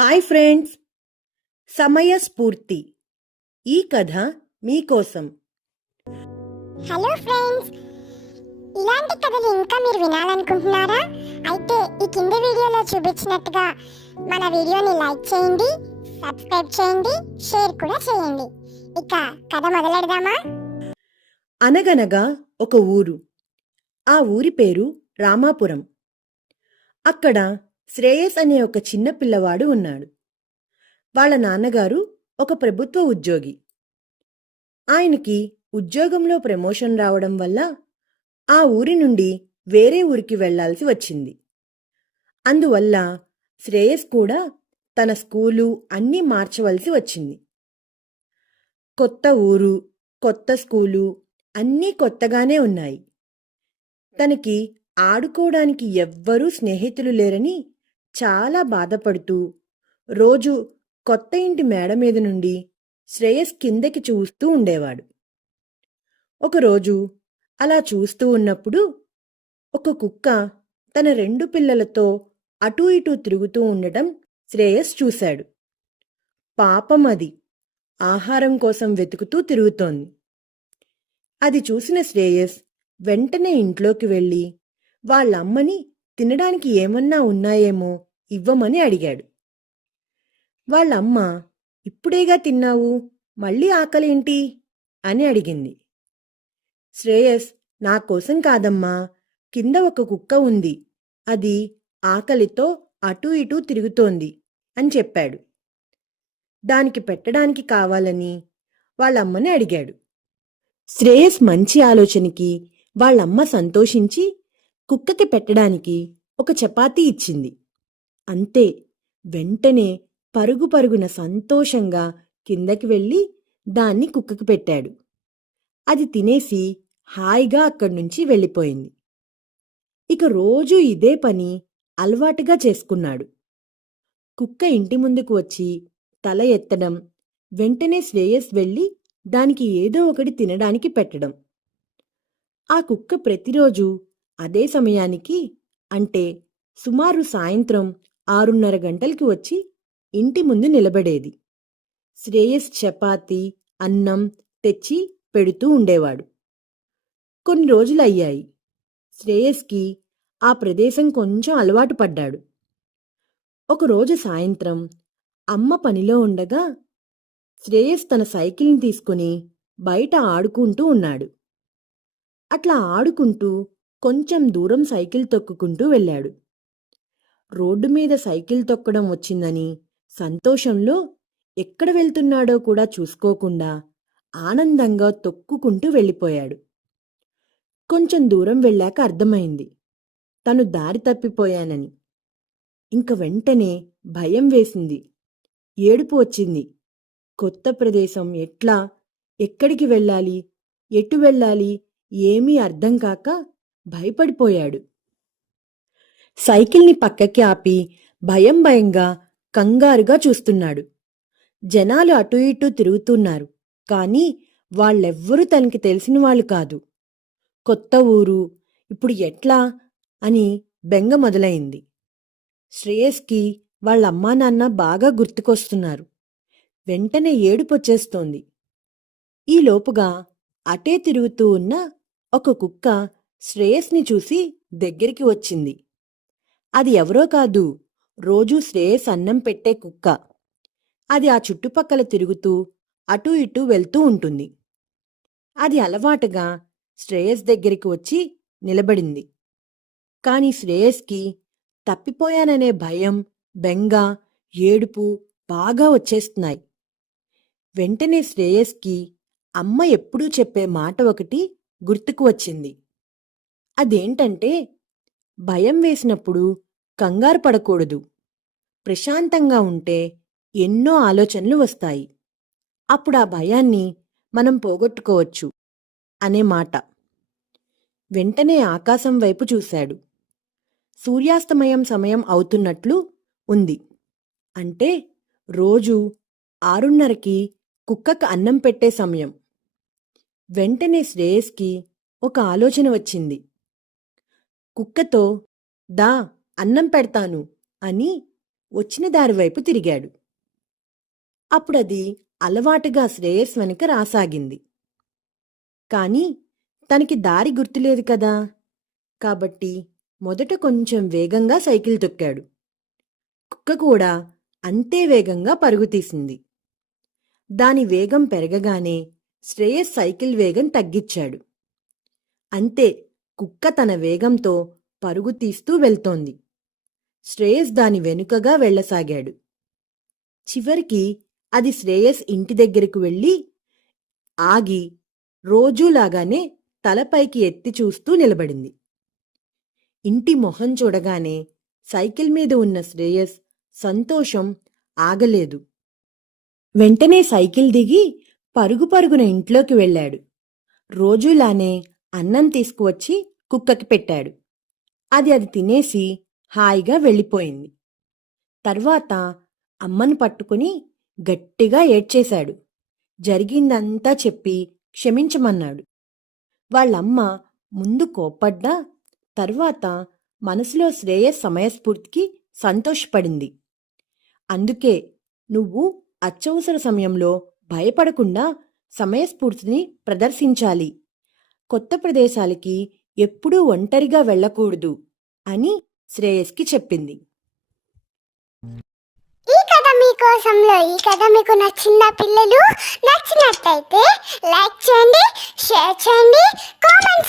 Hi friends, సమయస్ఫూర్తి ఈ కథ మీకోసం. హలో ఫ్రెండ్స్, ఇలాంటి కథలు ఇంకా మీరు వినాలనుకుంటున్నారా? అయితే ఈ కింద వీడియోలో చూపించినట్టుగా మన వీడియోని లైక్ చేయండి, సబ్స్క్రైబ్ చేయండి, షేర్ కూడా చేయండి. ఇక కథ మొదలెడదామా? అనగనగా ఒక ఊరు. ఆ ఊరి పేరు రామాపురం. అక్కడ శ్రేయస్ అనే ఒక చిన్న పిల్లవాడు ఉన్నాడు. వాళ్ళ నాన్నగారు ఒక ప్రభుత్వ ఉద్యోగి. ఆయనకి ఉద్యోగంలో ప్రమోషన్ రావడం వల్ల ఆ ఊరి నుండి వేరే ఊరికి వెళ్లాల్సి వచ్చింది. అందువల్ల శ్రేయస్ కూడా తన స్కూలు అన్నీ మార్చవలసి వచ్చింది. కొత్త ఊరు, కొత్త స్కూలు అన్నీ కొత్తగానే ఉన్నాయి. తనకి ఆడుకోవడానికి ఎవ్వరూ స్నేహితులు లేరని చాలా బాధపడుతూ రోజు కొత్త ఇంటి మేడ మీద నుండి శ్రేయస్ కిందకి చూస్తూ ఉండేవాడు. ఒకరోజు అలా చూస్తూ ఉన్నప్పుడు ఒక కుక్క తన 2 పిల్లలతో అటూ ఇటూ తిరుగుతూ ఉండటం శ్రేయస్ చూశాడు. పాపం, అది ఆహారం కోసం వెతుకుతూ తిరుగుతోంది. అది చూసిన శ్రేయస్ వెంటనే ఇంట్లోకి వెళ్ళి వాళ్ళమ్మని తినడానికి ఏమన్నా ఉన్నాయేమో ఇవ్వమని అడిగాడు. వాళ్ళమ్మ, ఇప్పుడేగా తిన్నావు, మళ్ళీ ఆకలేంటి అని అడిగింది. శ్రేయస్, నా కోసం కాదమ్మా, కింద ఒక కుక్క ఉంది, అది ఆకలితో అటూ ఇటూ తిరుగుతోంది అని చెప్పాడు. దానికి పెట్టడానికి కావాలని వాళ్ళమ్మని అడిగాడు. శ్రేయస్ మంచి ఆలోచనకి వాళ్ళమ్మ సంతోషించి కుక్కకి పెట్టడానికి ఒక చపాతీ ఇచ్చింది. అంతే, వెంటనే పరుగు పరుగున సంతోషంగా కిందకి వెళ్ళి దాన్ని కుక్కకి పెట్టాడు. అది తినేసి హాయిగా అక్కడి నుంచి వెళ్ళిపోయింది. ఇక రోజూ ఇదే పని అలవాటుగా చేసుకున్నాడు. కుక్క ఇంటి ముందుకు వచ్చి తల ఎత్తడం, వెంటనే శ్రేయస్ వెళ్ళి దానికి ఏదో ఒకటి తినడానికి పెట్టడం. ఆ కుక్క ప్రతిరోజు అదే సమయానికి, అంటే సుమారు సాయంత్రం 6:30 గంటలకి వచ్చి ఇంటి ముందు నిలబడేది. శ్రేయస్ చపాతీ, అన్నం తెచ్చి పెడుతూ ఉండేవాడు. కొన్ని రోజులయ్యాయి. శ్రేయస్కి ఆ ప్రదేశం కొంచెం అలవాటు పడ్డాడు. ఒకరోజు సాయంత్రం అమ్మ పనిలో ఉండగా శ్రేయస్ తన సైకిల్ని తీసుకుని బయట ఆడుకుంటూ ఉన్నాడు. అట్లా ఆడుకుంటూ కొంచెం దూరం సైకిల్ తొక్కుకుంటూ వెళ్ళాడు. రోడ్డు మీద సైకిల్ తొక్కడం వచ్చిందని సంతోషంలో ఎక్కడ వెళ్తున్నాడో కూడా చూసుకోకుండా ఆనందంగా తొక్కుకుంటూ వెళ్ళిపోయాడు. కొంచెం దూరం వెళ్ళాక అర్థమైంది, తను దారి తప్పిపోయానని. ఇంక వెంటనే భయం వేసింది, ఏడుపు వచ్చింది. కొత్త ప్రదేశం, ఎక్కడికి వెళ్ళాలి, ఎటు వెళ్ళాలి ఏమీ అర్థం కాక భయపడిపోయాడు. సైకిల్ని పక్కకి ఆపి భయంగా కంగారుగా చూస్తున్నాడు. జనాలు అటూ ఇటూ తిరుగుతున్నారు, కానీ వాళ్ళెవ్వరూ తనకి తెలిసిన వాళ్ళు కాదు. కొత్త ఊరు, ఇప్పుడు ఎట్లా అని బెంగ మొదలైంది. శ్రేయస్కి వాళ్ళ అమ్మా నాన్న బాగా గుర్తుకొస్తున్నారు. వెంటనే ఏడుపొచ్చేస్తోంది. ఈలోపుగా అటే తిరుగుతూ ఉన్న ఒక కుక్క శ్రేయస్ని చూసి దగ్గరికి వచ్చింది. అది ఎవరో కాదు, రోజూ శ్రేయస్ అన్నం పెట్టే కుక్క. అది ఆ చుట్టుపక్కల తిరుగుతూ అటూ ఇటూ వెళ్తూ ఉంటుంది. అది అలవాటుగా శ్రేయస్ దగ్గరికి వచ్చి నిలబడింది. కాని శ్రేయస్కి తప్పిపోయాననే భయం, బెంగ, ఏడుపు బాగా వచ్చేస్తున్నాయి. వెంటనే శ్రేయస్కి అమ్మ ఎప్పుడూ చెప్పే మాట ఒకటి గుర్తుకు వచ్చింది. అదేంటంటే, భయం వేసినప్పుడు కంగారు పడకూడదు, ప్రశాంతంగా ఉంటే ఎన్నో ఆలోచనలు వస్తాయి, అప్పుడు ఆ భయాన్ని మనం పోగొట్టుకోవచ్చు అనే మాట. వెంటనే ఆకాశం వైపు చూశాడు. సూర్యాస్తమయం సమయం అవుతున్నట్లు ఉంది. అంటే రోజు 6:30కి కుక్కకు అన్నం పెట్టే సమయం. వెంటనే శ్రేయస్కి ఒక ఆలోచన వచ్చింది. కుక్కతో, దా అన్నం పెడతాను అని వచ్చిన దారి వైపు తిరిగాడు. అప్పుడది అలవాటుగా శ్రేయస్ వెనుక రాసాగింది. కాని తనకి దారి గుర్తులేదు కదా, కాబట్టి మొదట కొంచెం వేగంగా సైకిల్ తొక్కాడు. కుక్క కూడా అంతే వేగంగా పరుగు తీసింది. దాని వేగం పెరగగానే శ్రేయస్ సైకిల్ వేగం తగ్గించాడు. అంతే, కుక్క తన వేగంతో పరుగు తీస్తూ వెళ్తోంది. శ్రేయస్ దాని వెనుకగా వెళ్ళసాగాడు. చివరికి అది శ్రేయస్ ఇంటి దగ్గరకు వెళ్ళి ఆగి రోజూలాగానే తలపైకి ఎత్తి చూస్తూ నిలబడింది. ఇంటి మొహం చూడగానే సైకిల్ మీద ఉన్న శ్రేయస్ సంతోషం ఆగలేదు. వెంటనే సైకిల్ దిగి పరుగు పరుగున ఇంట్లోకి వెళ్ళాడు. రోజులానే అన్నం తీసుకువచ్చి కుక్కకి పెట్టాడు. అది తినేసి హాయిగా వెళ్ళిపోయింది. తర్వాత అమ్మను పట్టుకుని గట్టిగా ఏడ్చేశాడు. జరిగిందంతా చెప్పి క్షమించమన్నాడు. వాళ్ళమ్మ ముందు కోప్పడ్డా తర్వాత మనసులో శ్రేయస్ సమయస్ఫూర్తికి సంతోషపడింది. అందుకే నువ్వు అత్యవసర సమయంలో భయపడకుండా సమయస్ఫూర్తిని ప్రదర్శించాలి, కొత్త ప్రదేశాలకి ఎప్పుడూ ఒంటరిగా వెళ్ళకూడదు అని శ్రేయస్కి చెప్పింది. ఈ కథ మీకోసంలో ఈ కథ మీకు నచ్చిందా పిల్లలు? నచ్చినట్టయితే లైక్ చేయండి, షేర్ చేయండి, కామెంట్